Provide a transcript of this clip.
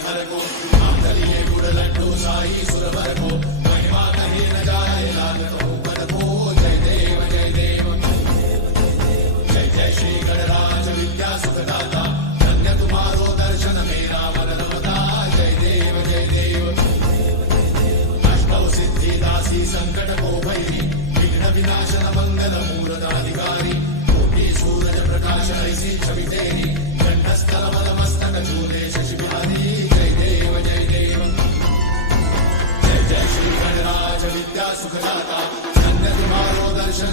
हर को मांगली है गुड़ लड्डू साई सुरवर को महिमा कहीं न जाए लागतो पद को जय देव जय देव जय जय श्री गणराज विद्या सुखदाता धन्य तुम्हारो दर्शन मेरा मन रमता जय देव जय देव अष्टौ सिद्धि दासी संकट को भैरी विघ्न विनाशन मंगल मूर्धाधिकारी कोटि सूरज प्रकाश ऐसी छवि तेरी कंठस्थल मस्तक चूले शशि बिहारी जय देव जय देव जय जय श्री गणराज विद्या सुखदाता धन्य तुम्हारो दर्शन